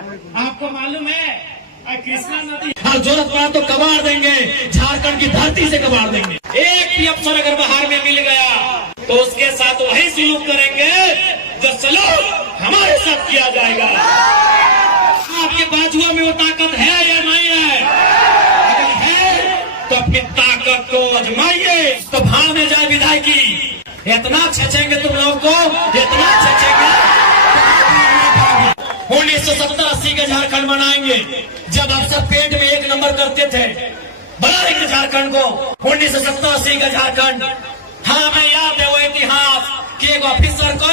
आपको मालूम है कृष्णा नदी जरूरत पड़ा तो कबाड़ देंगे, झारखंड की धरती से कबाड़ देंगे। एक भी अफसर अगर बाहर में मिल गया तो उसके साथ वही सुलूक करेंगे जो सलूक हमारे साथ किया जाएगा। आपके बाजुओं में वो ताकत है या नहीं है? अगर है तो अपनी ताकत को आजमाइए। तो भाड़ में जाए विधायकी, इतना छेचेंगे तुम लोगों को, इतना छेचेंगे। 1970-80 का झारखंड बनाएंगे, जब अफसर पेट में 1 नंबर करते थे। बनाएंगे झारखंड को 1970-80 का झारखंड। हाँ, हमें याद है वो इतिहास कि एक ऑफिसर को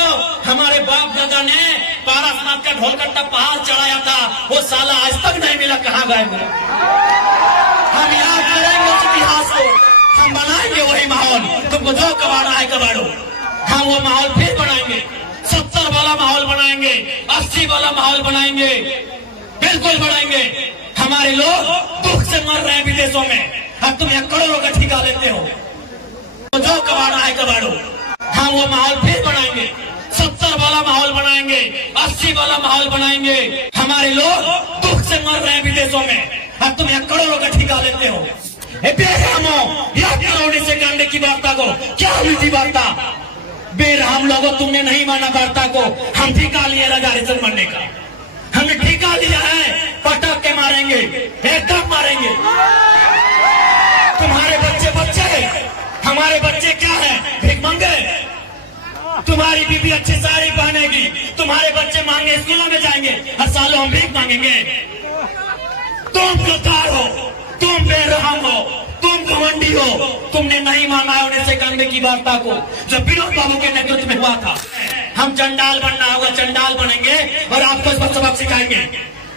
हमारे बाप दादा ने पारसनाथ का ढोलकट्टा पहाड़ चढ़ाया था, वो साला आज तक नहीं मिला, कहाँ गए मिला। हम याद करेंगे उस इतिहास को, हम बनाएंगे वही माहौल। तुमको जो कबाड़ा है कबाड़ो, हम वो माहौल फिर बनाएंगे। 70 वाला माहौल बनाएंगे, 80 वाला माहौल बनाएंगे, बिल्कुल बनाएंगे। हमारे लोग दुख से मर रहे हैं विदेशों में, अब तुम 1 करोड़ का ठिका लेते हो। तो जो कबाड़ा है कबाड़ो, हम वो माहौल फिर बनाएंगे। 70 वाला माहौल बनाएंगे, 80 वाला माहौल बनाएंगे। हमारे लोग दुख से मर रहे हैं विदेशों में, अब तुम 1 करोड़ का ठिका लेते हो। से कांडे की वार्ता को क्या हुई थी वार्ता? बेरहम लोगों, तुमने नहीं माना वार्ता को। हम ठिका लिए राजा हरिश्चंद्र मरने का, हमने ठिका लिया है। पटक के मारेंगे, एकदम मारेंगे। तुम्हारे बच्चे हमारे बच्चे क्या है? भीख मंगे। तुम्हारी बीबी अच्छी साड़ी पहनेगी, तुम्हारे बच्चे मांगे स्कूलों में जाएंगे, हर साल हम भीख मांगेंगे। तुम गद्दार हो, तुम बेरहम हो, तुम घमंडी हो। तुमने नहीं माना है 1991 की वार्ता को, जो विनोद बाबू के नेतृत्व में हुआ था। हम चंडाल बनना होगा, चंडाल बनेंगे और आपको इस पर सबक सिखाएंगे।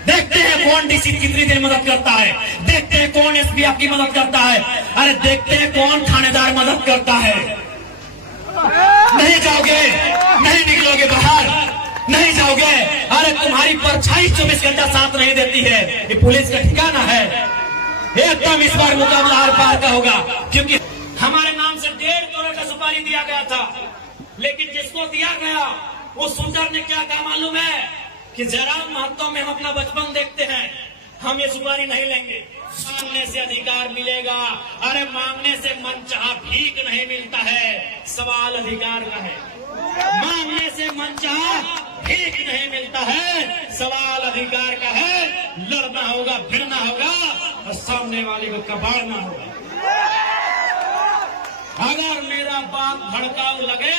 देखते हैं कौन डीसी कितनी देर मदद करता है, देखते हैं कौन एसपी आपकी मदद करता है, अरे देखते हैं कौन थानेदार मदद करता है। नहीं जाओगे, नहीं निकलोगे बाहर, नहीं जाओगे। अरे तुम्हारी परछाई 24 घंटा साथ नहीं देती है, ये पुलिस का ठिकाना है। एकदम इस बार मुकाबला आर पार का होगा, क्योंकि हमारे नाम से 1.5 करोड़ का सुपारी दिया गया था, लेकिन जिसको दिया गया वो शूटर ने क्या कहा मालूम है? कि जयराम महतो में हम अपना बचपन देखते हैं, हम ये सुपारी नहीं लेंगे। मांगने से अधिकार मिलेगा, अरे मांगने से मनचाहा भीख नहीं मिलता है, सवाल अधिकार का है। मांगने से मनचाहा भीख नहीं मिलता है, सवाल अधिकार का है। लड़ना होगा, भिड़ना होगा और सामने वाले को कबाड़ना होगा। अगर मेरा बात भड़काऊ लगे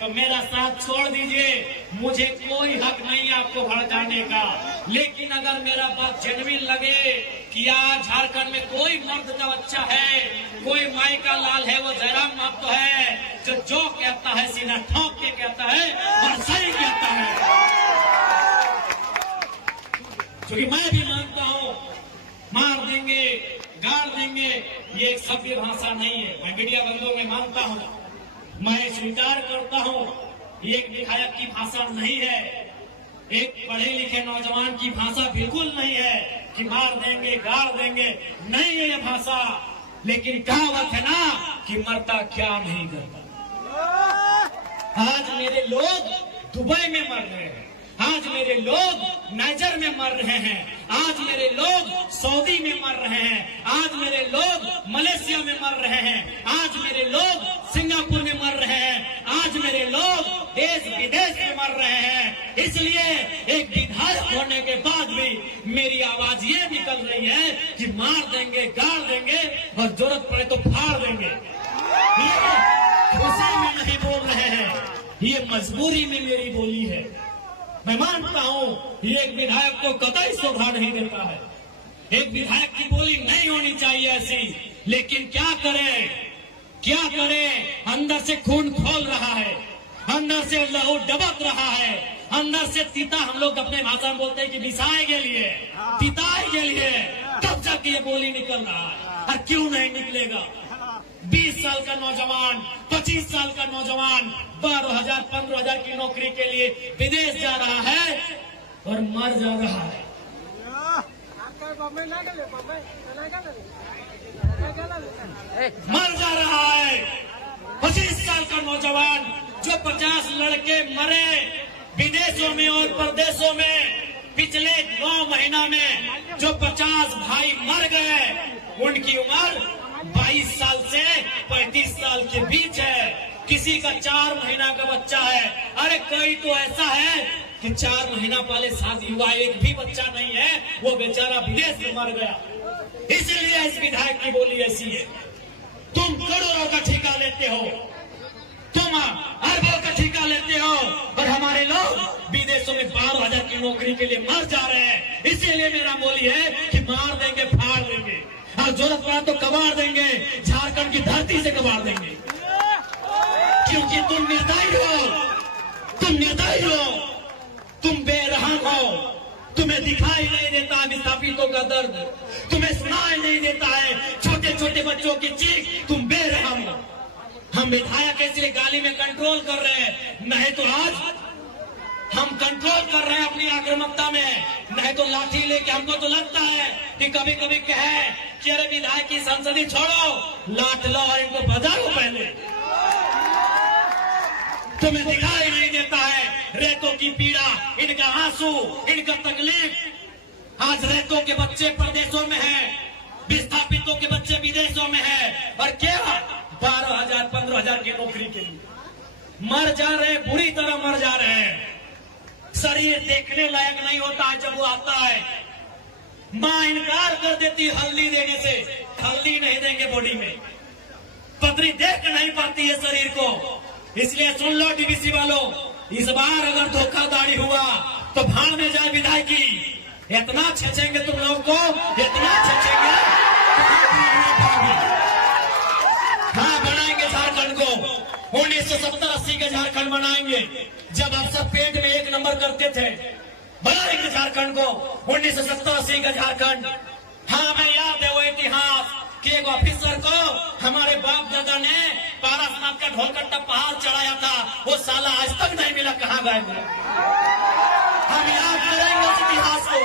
तो मेरा साथ छोड़ दीजिए, मुझे कोई हक नहीं आपको भड़काने का। लेकिन अगर मेरा बात जेन्युइन लगे कि आज झारखंड में कोई मर्द का बच्चा है, कोई माई का लाल है, वो जयराम महतो है, जो कहता है सीना ठोक के कहता है और सही कहता है। क्योंकि मैं भी मानता हूँ मार देंगे, गाड़ देंगे, ये एक सभ्य भाषा नहीं है। मैं मीडिया बंधुओं में मानता हूँ, मैं स्वीकार करता हूँ, ये एक विधायक की भाषा नहीं है, एक पढ़े लिखे नौजवान की भाषा बिल्कुल नहीं है कि मार देंगे, गाड़ देंगे, नहीं है ये भाषा। लेकिन कहावत है ना कि मरता क्या नहीं करता। आज मेरे लोग दुबई में मर रहे हैं, आज मेरे लोग नाइजर में मर रहे हैं, आज मेरे लोग सऊदी में मर रहे हैं, आज मेरे लोग मलेशिया में मर रहे हैं, आज मेरे लोग सिंगापुर में मर रहे हैं, आज मेरे लोग देश विदेश में मर रहे हैं। इसलिए एक विधायक होने के बाद भी मेरी आवाज ये निकल रही है कि मार देंगे, गाड़ देंगे और जरूरत पड़े तो फाड़ देंगे। ये खुशी में नहीं बोल रहे हैं, ये मजबूरी में मेरी बोली है। मैं मानता हूँ ये एक विधायक को कतई शोभा नहीं देता है, एक विधायक की बोली नहीं होनी चाहिए ऐसी। लेकिन क्या करें, क्या करें? अंदर से खून खोल रहा है, अंदर से लहू डबक रहा है, अंदर से तीता, हम लोग अपने भाषा में बोलते हैं कि बिसाए के लिए, तिताए के लिए, तब जाके ये बोली निकल रहा है। और क्यों नहीं निकलेगा? 20 साल का नौजवान, 25 साल का नौजवान 12,000 15,000 की नौकरी के लिए विदेश जा रहा है और मर जा रहा है। मर जा रहा है। 25 साल का नौजवान जो 50 लड़के मरे विदेशों में और प्रदेशों में, पिछले 9 महीना में जो 50 भाई मर गए, उनकी उम्र 22 साल से 35 साल के बीच है। किसी का 4 महीना का बच्चा है। अरे कोई तो ऐसा है कि 4 महीना पहले शादी हुआ, एक भी बच्चा नहीं है, वो बेचारा विदेश में मर गया। इसलिए इस विधायक की बोली ऐसी है। तुम करोड़ों का ठेका लेते हो, तुम अरबों का ठेका लेते हो, और हमारे लोग विदेशों में 12,000 की नौकरी के लिए मर जा रहे हैं। इसीलिए मेरा बोली है कि मार देंगे, फाड़ देंगे, और जरूरत पड़ा तो कबाड़ देंगे, झारखंड की धरती से कबाड़ देंगे। क्योंकि तुम निर्दयी हो, तुम निर्दयी हो, तुम बेरहम हो। तुम्हें दिखाई नहीं देता विस्थापितों का दर्द, तुम्हें सुनाई नहीं देता है छोटे छोटे बच्चों की चीख, तुम बेरहम हो। हम विधायक इसलिए गाली में कंट्रोल कर रहे हैं, नहीं तो आज हम कंट्रोल कर रहे हैं अपनी आक्रामकता में, नहीं तो लाठी लेके हमको तो लगता है कि कभी कभी कहे कि अरे विधायक की संसदी छोड़ो, लाठ लो और इनको बजाओ पहले। तुम्हें दिखाई नहीं देता है रेतों की पीड़ा, इनका आंसू, इनका तकलीफ। आज रेतों के बच्चे प्रदेशों में हैं, विस्थापितों के बच्चे विदेशों में हैं, और क्या 12,000 15,000 की नौकरी के लिए मर जा रहे, बुरी तरह मर जा रहे हैं। शरीर देखने लायक नहीं होता है जब वो आता है। मां इनकार कर देती हल्दी देने से, हल्दी नहीं देंगे बॉडी में, पतरी देख नहीं पाती है शरीर को। इसलिए सुन लो डीवीसी वालों, इस बार अगर धोखाधड़ी हुआ तो भाड़ में जाए विधायकी। इतना छेचेंगे तुम लोगों को, इतना छेचेंगे, हाँ बनाएंगे झारखंड को। 1970-80 के झारखंड बनाएंगे, जब आप सब पेट में 1 नंबर करते थे। बनाएंगे झारखंड को, 1970-80 का झारखंड। हाँ मैं याद है वो इतिहास कि एक ऑफिसर को हमारे बाप दादा ने पारसनाथ का ढोलकट्टा पहाड़ चढ़ाया था, वो साला आज तक नहीं मिला, कहाँ गए। हम याद करेंगे उस इतिहास को,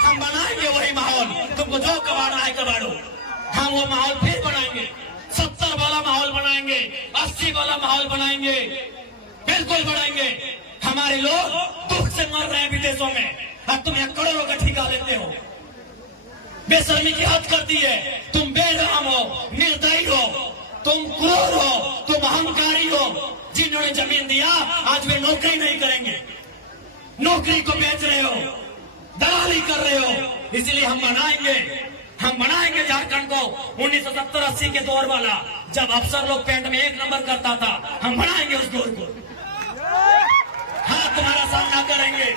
हम बनाएंगे वही माहौल। तुमको जो कबाड़ा है कबाड़ो, हम वो माहौल फिर बनाएंगे। 70 वाला माहौल बनाएंगे, 80 वाला माहौल बनाएंगे, बिल्कुल बनाएंगे। हमारे लोग दुख से मर रहे हैं विदेशों में, और तुम यहाँ करोड़ों का ठेका लेते हो। बेशर्मी की हद कर दी है। तुम बेरहम हो, निर्दयी हो, तुम क्रूर हो, तुम अहंकारी हो। जिन्होंने जमीन दिया आज वे नौकरी नहीं करेंगे, नौकरी को बेच रहे हो, दलाली कर रहे हो। इसलिए हम बनाएंगे झारखंड को 1970-80 के दौर वाला, जब अफसर लोग पेंट में 1 नंबर करता था। हम बनाएंगे उस दौर को। हाँ तुम्हारा सामना करेंगे,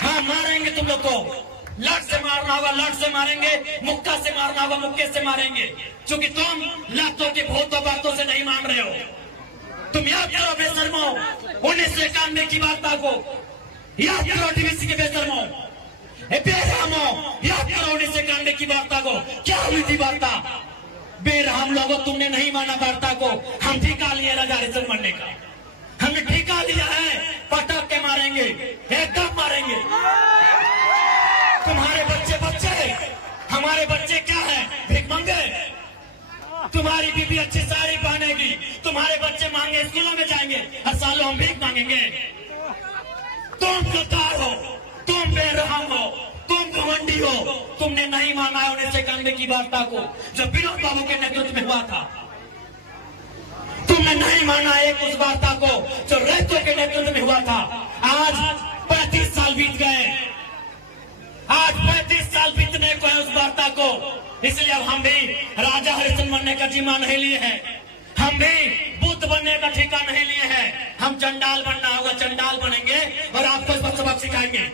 हाँ मारेंगे तुम लोग को। लट से मारना होगा लट से मारेंगे, मुक्का से मारना होगा मुक्के से मारेंगे, क्योंकि तुम लातों के भूतों बातों से नहीं मान रहे हो। तुम याद करो बेशर्मो 1991 की वार्ता को, याद करो डीवीसी के बेशर्मो, बेरहमो, याद करो 1991 की वार्ता को। क्या हुई थी वार्ता? बेरहम लोगों, तुमने नहीं माना वार्ता को। हम ठेका लिए राजा हरिश्चंद्र मरने का, हमने ठेका लिया है, पटक के मारेंगे, एकदम मारेंगे। तुम्हारे बच्चे हमारे बच्चे क्या है? भीख मंगे। तुम्हारी बीबी अच्छी साड़ी पहनेगी, तुम्हारे बच्चे मांगे स्कूलों में जाएंगे, हर सालों हम भीख मांगेंगे। तुम गद्दार हो, तुम बेरहम हो, तुम घमंडी हो। तुमने नहीं माना है 1991 की वार्ता को, जब विनोद बाबू के नेतृत्व में हुआ था। तुमने नहीं माना एक उस वार्ता को जो रेतों के नेतृत्व में हुआ था। आज 35 साल बीत गए, आज 35 साल बीतने को है उस वार्ता को। इसलिए अब हम भी राजा हरिश्चंद्र बनने का जिम्मा नहीं लिए हैं, हम भी बुद्ध बनने का ठेका नहीं लिए हैं। हम चंडाल बनना होगा, चंडाल बनेंगे और आपको सबक सिखाएंगे।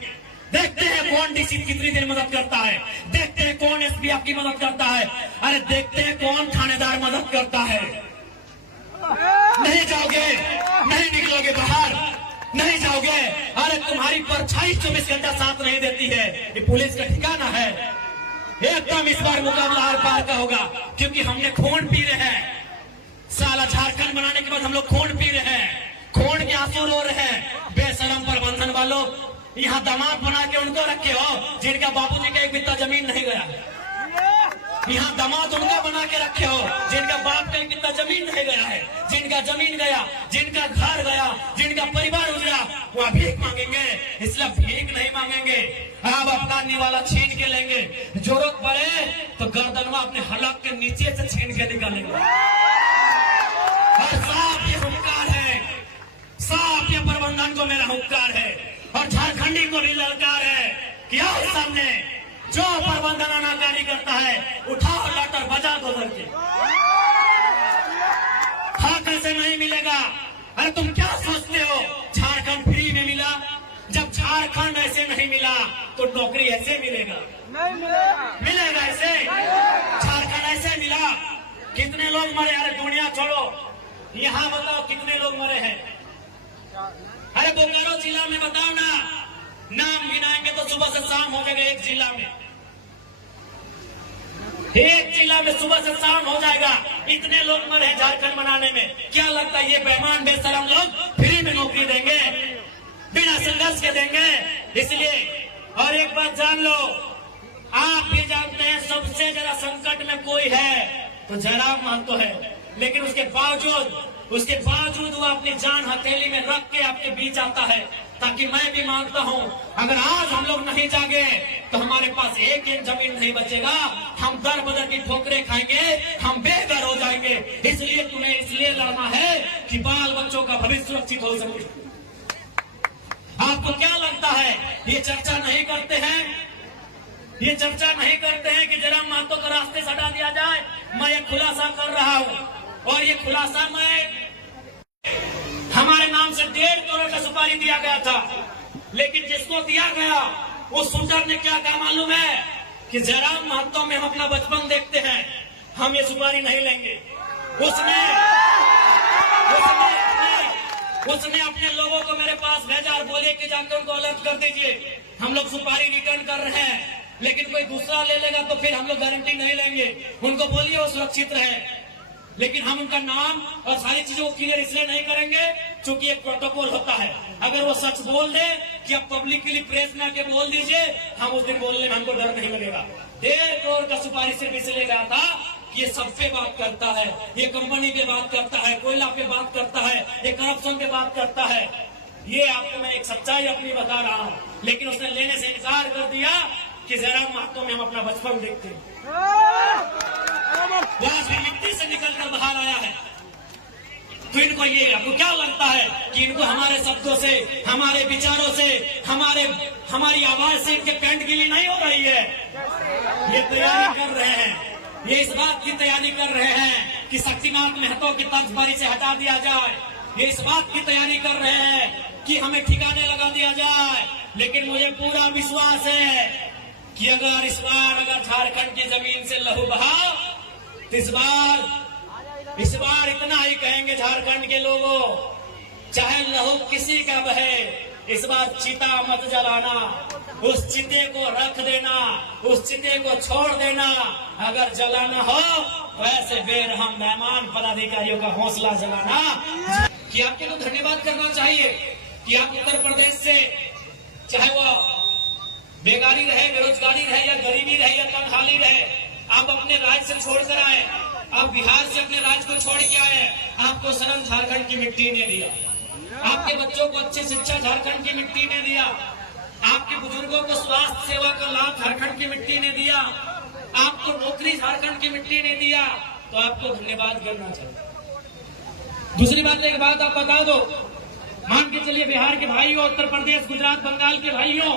देखते हैं कौन डीसी कितनी देर मदद करता है, देखते हैं कौन एसपी आपकी मदद करता है, अरे देखते हैं कौन थानेदार मदद करता है। नहीं जाओगे, नहीं निकलोगे बाहर, नहीं जाओगे। अरे तुम्हारी परछाई 24 घंटा साथ नहीं देती है, ये पुलिस का ठिकाना है। एकदम इस बार मुकाबला आर पार का होगा, क्योंकि हमने खून पी रहे हैं। साला झारखंड बनाने के बाद हम लोग खून पी रहे हैं, खून के आंसू रो रहे हैं। बेशरम प्रबंधन वालों, यहाँ दामाद बना के उनको रखे हो जिनका बापूजी का एक बित्ता जमीन नहीं गया। यहाँ दामाद उनका बना के रखे हो जिनका बाप का कितना जमीन नहीं गया है, जिनका जमीन गया, जिनका घर गया, जिनका परिवार उजड़ा, वह भीख मांगेंगे। इसलिए भीख नहीं मांगेंगे, अब अपना निवाला छीन के लेंगे। जरूरत पड़े तो गर्दनवा अपने हलक के नीचे से छीन के निकालेंगे। और साफ ये हुंकार है, साफ ये प्रबंधन को मेरा हुंकार है और झारखंडी को भी ललकार है कि आओ सामने, जो प्रबंधन अनाकारी करता है उठाओ लटर बजा दो करके। हाँ, कैसे नहीं मिलेगा? अरे तुम क्या सोचते हो झारखंड फ्री में मिला? जब झारखंड ऐसे नहीं मिला तो नौकरी ऐसे मिलेगा? नहीं मिलेगा। मिलेगा ऐसे? झारखंड ऐसे मिला? कितने लोग मरे? अरे दुनिया छोड़ो, यहाँ बताओ कितने लोग मरे हैं? अरे बोकारो जिला में बताओ ना, नाम गिनाएंगे तो सुबह से शाम हो जाएगा। एक जिला में सुबह से शाम हो जाएगा। इतने लोग मरे हैं झारखंड बनाने में। क्या लगता है ये बेईमान बेशरम लोग फ्री में नौकरी देंगे? बिना संघर्ष के देंगे? इसलिए और एक बात जान लो, आप भी जानते हैं सबसे ज्यादा संकट में कोई है तो जयराम महतो है, लेकिन उसके बावजूद वो अपनी जान हथेली में रख के आपके बीच आता है। ताकि मैं भी मानता हूं, अगर आज हम लोग नहीं जागे तो हमारे पास एक जमीन नहीं बचेगा, हम दर बदर की ठोकरें खाएंगे, हम बेघर हो जाएंगे। इसलिए तुम्हें इसलिए लड़ना है कि बाल बच्चों का भविष्य सुरक्षित हो सके। आपको क्या लगता है ये चर्चा नहीं करते हैं? ये चर्चा नहीं करते हैं कि जयराम महतो को रास्ते से हटा दिया जाए? मैं ये खुलासा कर रहा हूं और ये खुलासा मैं, हमारे नाम से 1.5 करोड़ का सुपारी दिया गया था, लेकिन जिसको दिया गया उस शूटर ने क्या कहा मालूम है? कि जयराम महतो में हम अपना बचपन देखते हैं, हम ये सुपारी नहीं लेंगे। उसने अपने लोगों को मेरे पास भेजा और बोले कि जाकर उनको अलर्ट कर दीजिए, हम लोग सुपारी रिटर्न कर रहे हैं, लेकिन कोई दूसरा ले लेगा तो फिर हम लोग गारंटी नहीं लेंगे। उनको बोलिए वो सुरक्षित रहे, लेकिन हम उनका नाम और सारी चीजों को क्लियर इसलिए नहीं करेंगे क्योंकि एक प्रोटोकॉल होता है। अगर वो सच बोल दे कि आप पब्लिकली प्रेस में आके बोल दीजिए, हम उस दिन बोलने में हमको डर नहीं लगेगा। 1.5 करोड़ का सुपारी सिर्फ इसलिए गया था कि ये सब पे बात करता है, ये कंपनी पे बात करता है, कोयला पे बात करता है, ये करप्शन पे बात करता है। ये आपको मैं एक सच्चाई अपनी बता रहा हूँ, लेकिन उसने लेने से इनकार कर दिया कि जयराम महतो में हम अपना बचपन देखते हैं। वहां से मिट्टी से निकलकर बाहर आया है। तो इनको ये, आपको क्या लगता है कि इनको हमारे शब्दों से, हमारे विचारों से, हमारी आवाज से इनके पैंट गिली नहीं हो रही है? ये तैयारी कर रहे हैं, ये इस बात की तैयारी कर रहे हैं कि शक्तिनाथ महतो की तर्जबारी से हटा दिया जाए। ये इस बात की तैयारी कर रहे हैं कि हमें ठिकाने लगा दिया जाए। लेकिन मुझे पूरा विश्वास है कि अगर इस बार झारखंड की जमीन से लहू बहा तो इस बार इतना ही कहेंगे झारखंड के लोगों, चाहे लहू किसी का बहे, इस बार चिता मत जलाना, उस चिते को रख देना, उस चिते को छोड़ देना। अगर जलाना हो तो ऐसे बेरहम मेहमान पदाधिकारियों का हौसला जलाना। कि आपको तो धन्यवाद करना चाहिए कि आप उत्तर प्रदेश से, चाहे वो बेकारी रहे, बेरोजगारी रहे या गरीबी रहे या तंगहाली रहे, आप अपने राज्य से छोड़कर आए, आप बिहार से अपने राज्य को छोड़ के आए। आपको शरण झारखंड की मिट्टी ने दिया, आपके बच्चों को अच्छी शिक्षा झारखंड की मिट्टी ने दिया, आपके बुजुर्गों को स्वास्थ्य सेवा का लाभ झारखंड की मिट्टी ने दिया, आपको नौकरी झारखंड की मिट्टी ने दिया। तो आपको धन्यवाद करना चाहिए। दूसरी बात, एक बात आप बता दो, मान के चलिए बिहार के भाइयों, उत्तर प्रदेश, गुजरात, बंगाल के भाइयों,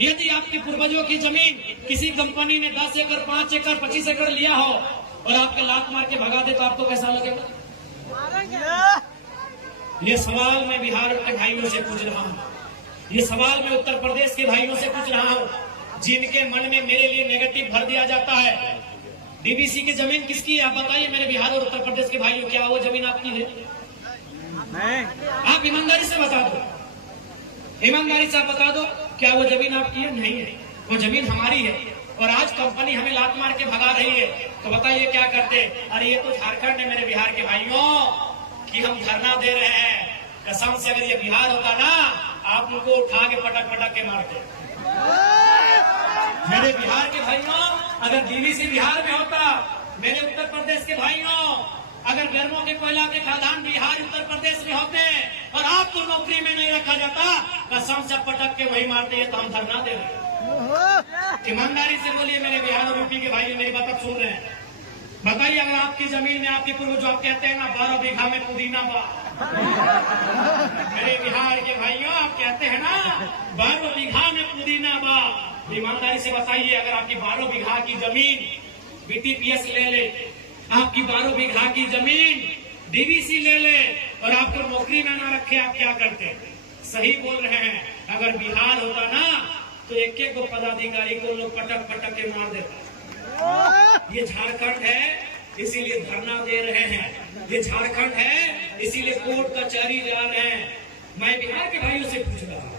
यदि आपके पूर्वजों की जमीन किसी कंपनी ने 10 एकड़, 5 एकड़, 25 एकड़ लिया हो और आपके लात मार के भगा दे तो आपको कैसा लगेगा? ये सवाल मैं बिहार के भाइयों से पूछ रहा हूँ, ये सवाल मैं उत्तर प्रदेश के भाइयों से पूछ रहा हूँ, जिनके मन में मेरे लिए नेगेटिव भर दिया जाता है। डीबीसी की जमीन किसकी है? आप बताइए मेरे बिहार और उत्तर प्रदेश के भाइयों, क्या वो जमीन आपकी है? आप ईमानदारी से बता दो, ईमानदारी से आप बता दो, क्या वो जमीन आपकी है? नहीं है, वो जमीन हमारी है। और आज कंपनी हमें लात मार के भगा रही है, तो बताइए क्या करते? अरे ये तो झारखंड है मेरे बिहार के भाइयों कि हम धरना दे रहे हैं। कसम से अगर ये बिहार होता ना, आप उनको उठा के पटक पटक के मारते। मेरे बिहार के भाइयों, अगर डीवीसी बिहार में होता, मेरे उत्तर प्रदेश के भाइयों, अगर गर्मों के कोयला के खदान बिहार उत्तर प्रदेश में होते और आपको नौकरी में नहीं रखा जाता, कसम से पटक के वही मारते हैं तो हम धरना दे रहे। ईमानदारी से बोलिए मेरे बिहार और यूपी के भाई, मेरी बात आप सुन रहे हैं, बताइए अगर आपकी जमीन में आपके पूर्वज आप कहते हैं ना 12 बीघा में पुदीना बा, मेरे बिहार के भाइयों आप कहते हैं ना 12 बीघा में पुदीना बा, ईमानदारी से बताइए अगर आपकी 12 बीघा की जमीन बीटीपीएस ले ले, आपकी 12 बीघा की जमीन डीवीसी ले ले और आपको नौकरी में ना रखे, आप क्या करते? सही बोल रहे हैं। अगर बिहार होता ना तो एक एक को पदाधिकारी को लोग पटक पटक के मार देता। ये झारखंड है इसीलिए धरना दे रहे हैं, ये झारखंड है इसीलिए कोर्ट कचहरी जा रहे हैं। मैं बिहार के भाइयों से पूछ रहा हूँ,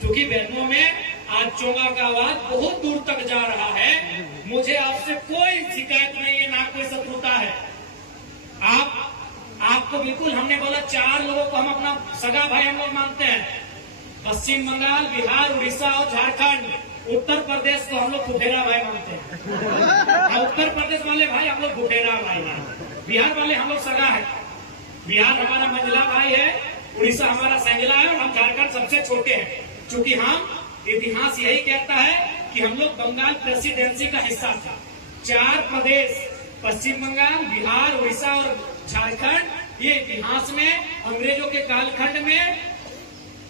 क्योंकि बहनों में आज चोंगा का आवाज बहुत दूर तक जा रहा है, मुझे आपसे कोई शिकायत नहीं है, ना कोई शत्रुता है। आपको बिल्कुल हमने बोला 4 लोगों को हम अपना सगा भाई हम लोग मानते हैं, पश्चिम बंगाल, बिहार, उड़ीसा और झारखंड। उत्तर प्रदेश को हम लोग फुफेरा भाई मानते हैं। उत्तर प्रदेश वाले भाई हम लोग फुफेरा भाई मानते हैं, बिहार वाले हम लोग सगा है। बिहार हमारा मंझला भाई है, उड़ीसा हमारा संजला है और हम झारखंड सबसे छोटे हैं। चूंकि हम इतिहास यही कहता है कि हम लोग बंगाल प्रेसिडेंसी का हिस्सा था। 4 प्रदेश पश्चिम बंगाल, बिहार, उड़ीसा और झारखंड, ये इतिहास में अंग्रेजों के कालखंड में,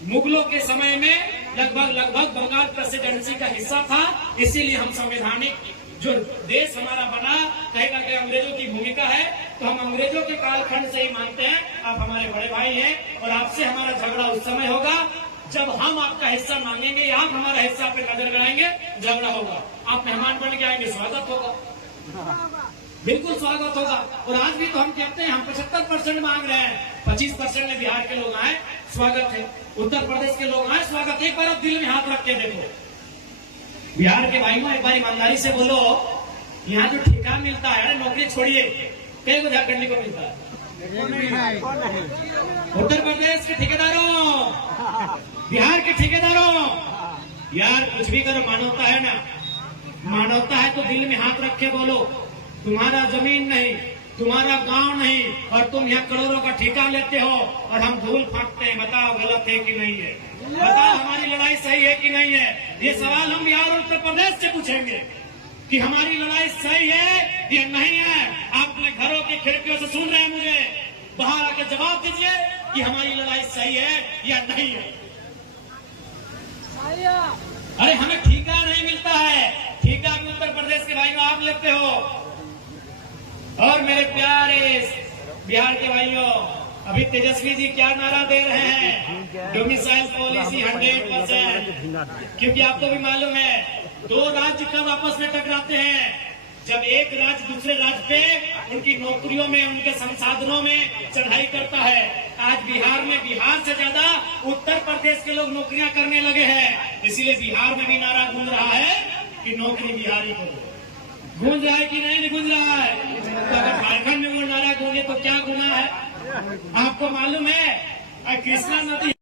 मुगलों के समय में लगभग बंगाल प्रेसिडेंसी का हिस्सा था। इसीलिए हम संवैधानिक जो देश हमारा बना, कहीं ना कहीं अंग्रेजों की भूमिका है, तो हम अंग्रेजों के कालखंड से ही मानते हैं। आप हमारे बड़े भाई हैं और आपसे हमारा झगड़ा उस समय होगा जब हम आपका हिस्सा मांगेंगे या आप हमारा हिस्सा पे नजर गड़ाएंगे, झगड़ा होगा। आप मेहमान बन के आएंगे, स्वागत होगा, बिल्कुल स्वागत होगा। और आज भी तो हम कहते हैं हम 75% मांग रहे हैं, 25% में बिहार के लोग आए, स्वागत है। उत्तर प्रदेश के लोग आए, स्वागत। एक बार आप दिल में हाथ रख के देखो, बिहार के भाइयों एक बार ईमानदारी से बोलो, यहाँ जो ठेका मिलता है, नौकरी छोड़िए, कई को झारखंडी को मिलता है। उत्तर प्रदेश के ठेकेदारों, बिहार के ठेकेदारों, यार कुछ भी करो, मानवता है ना, मानवता है तो दिल में हाथ रख के बोलो, तुम्हारा जमीन नहीं, तुम्हारा गांव नहीं और तुम यहाँ करोड़ों का ठेका लेते हो और हम धूल फाँकते हैं। बताओ गलत है कि नहीं है? बताओ हमारी लड़ाई सही है कि नहीं है? ये सवाल हम बिहार और उत्तर प्रदेश से पूछेंगे कि हमारी लड़ाई सही है या नहीं है। आप अपने घरों की खिड़कियों से सुन रहे हैं मुझे, बाहर आके जवाब दीजिए कि हमारी लड़ाई सही है या नहीं है। अरे हमें ठेका नहीं मिलता है, ठेका भी उत्तर प्रदेश के भाइयों आप लेते हो। और मेरे प्यारे बिहार के भाइयों, अभी तेजस्वी जी क्या नारा दे रहे हैं? डोमिसाइल पॉलिसी 100%, क्योंकि आपको भी मालूम है 2 राज्य कब आपस में टकराते हैं, जब एक राज्य दूसरे राज्य पे उनकी नौकरियों में, उनके संसाधनों में चढ़ाई करता है। आज बिहार में, बिहार से ज्यादा उत्तर प्रदेश के लोग नौकरियां करने लगे हैं, इसीलिए बिहार में भी नारा गूंज रहा है कि नौकरी बिहारी को दो। गूंज रहा है कि नहीं गूंज रहा है? तो अगर झारखंड में वो नारा गूंजे तो क्या गुना है? आपको मालूम है कृष्णा नदी